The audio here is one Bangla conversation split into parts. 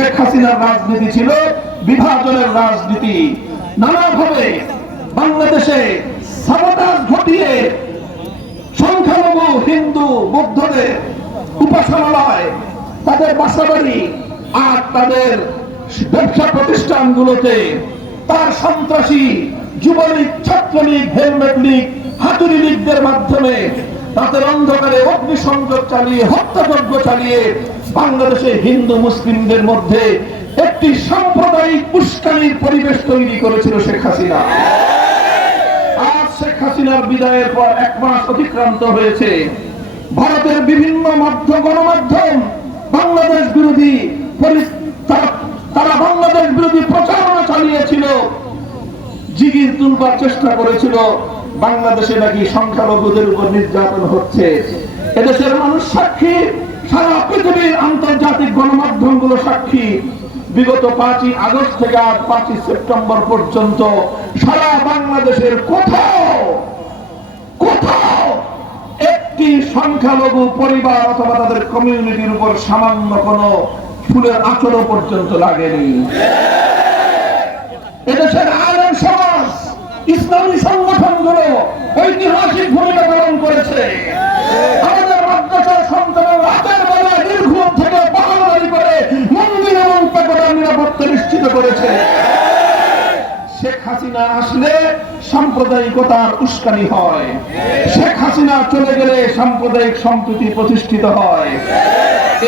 শেখ হাসিনার রাজনীতি ছিল বিভাজনের রাজনীতি। নানাভাবে বাংলাদেশে সাবোটাজ ঘটিয়ে সংখ্যালঘু হিন্দু বৌদ্ধদের উপাসনালয়, তাদের বাসাবাড়ি আর তাদের ব্যবসা প্রতিষ্ঠানগুলোতে তার সন্ত্রাসী যুবলীগ, ছাত্রলীগ, হেলমেট লীগ, হাতুড়ি লীগদের মাধ্যমে তাদের অন্ধকারে অগ্নিসংযোগ চালিয়ে, হত্যাযজ্ঞ চালিয়ে বাংলাদেশে হিন্দু মুসলিমদের মধ্যে একটি সাম্প্রদায়িক উস্কানির পরিবেশ তৈরি করেছিল শেখ হাসিনা। আজ শেখ হাসিনার বিদায়ের পর 1 মাস অতিক্রান্ত হয়েছে। ভারতের বিভিন্ন গণমাধ্যম বাংলাদেশ বিরোধী তারা বাংলাদেশ বিরোধী প্রচারণা চালিয়েছিল, জিগির তুলবার চেষ্টা করেছিল বাংলাদেশে নাকি সংখ্যালঘুদের উপর নির্যাতন হচ্ছে। এদেশের মানুষ সাক্ষী, সারা পৃথিবীর আন্তর্জাতিক গণমাধ্যমগুলো সাক্ষী। বিগত 5ই আগস্ট থেকে আজ 5ই সেপ্টেম্বর পর্যন্ত সারা বাংলাদেশের কোথাও একটি সংখ্যালঘু পরিবার অথবা তাদের কমিউনিটির উপর সামান্য কোনো ফুলের আঁচড়ও পর্যন্ত লাগেনি। এদেশের আলেম সমাজ, ইসলামী সংগঠনগুলো ঐতিহাসিক ভূমিকা পালন করেছে। আমাদের মাদ্রাসার সন্তানরা রাতের বেলায় নির্ঘুম থেকে পাহাড়ি করে মন্দির এবং পেগোডার নিরাপত্তা নিশ্চিত করেছে। শেখ হাসিনা আসলে সাম্প্রদায়িকতার উস্কানি হয়, শেখ হাসিনা চলে গেলে সাম্প্রদায়িক সম্প্রীতি প্রতিষ্ঠিত হয়।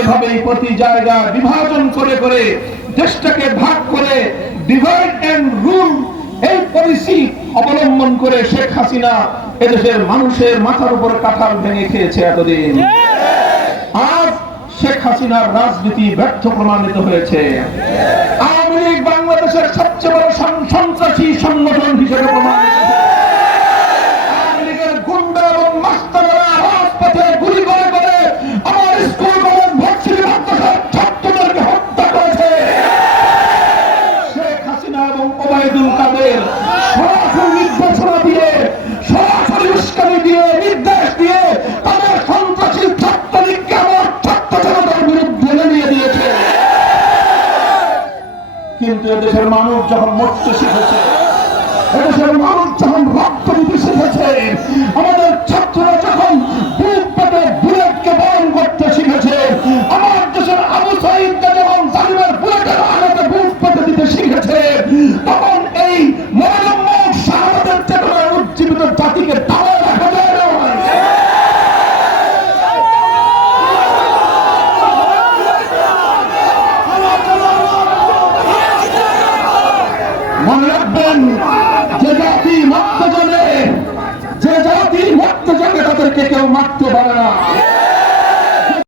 এভাবেই প্রতি জায়গায় বিভাজন করে করে দেশটাকে ভাগ করে ডিভাইড এন্ড রুল এই পলিসি অবলম্বন করে শেখ হাসিনা এদেশের মানুষের মাথার উপর কাঁঠাল ভেঙে খেয়েছে এতদিন। আজ শেখ হাসিনার রাজনীতি ব্যর্থ প্রমাণিত হয়েছে। আওয়ামী লীগ বাংলাদেশের সবচেয়ে বড় সন্ত্রাসী সংগঠন হিসেবে প্রমাণিত হয়েছে। আওয়ামী লীগের গুন্ডা এবং মাস্তানরা রাজপথে গুলি করে করে আমার স্কুল কলেজ ভার্সিটি মাদ্রাসার ছাত্রদেরকে হত্যা করেছে। শেখ হাসিনা এবং ওবায়দুল কাদের সরাসরি নির্দেশনা দিয়ে, সরাসরি উস্কানি দিয়ে, নির্দেশ দিয়ে তাদের সন্ত্রাসী ছাত্রলীগকে আমার ছাত্র জনতার বিরুদ্ধে লেলিয়ে দিয়েছে। কিন্তু এদেশের মানুষ যখন মরতে শিখেছে, এদেশের মানুষ যখন রক্ত দিতে শিখেছে, আমাদের ছাত্ররা যখন বুক পেতে বুলেটকে বরণ করতে শিখেছে, আমার দেশের আবু সাঈদকে যখন জালিমের বুলেটের আঘাতে বুক পেতে দিতে শিখেছে, তখন এই মরণমুখ শাহাদাতের চেতনায় উজ্জীবিত জাতিকে দাঁড়ায় রাখা যায় না। মনে রাখবেন, যে জাতি মরতে জানে, যে জাতি মরতে জানে তাদেরকে কেউ মারতে পারে না।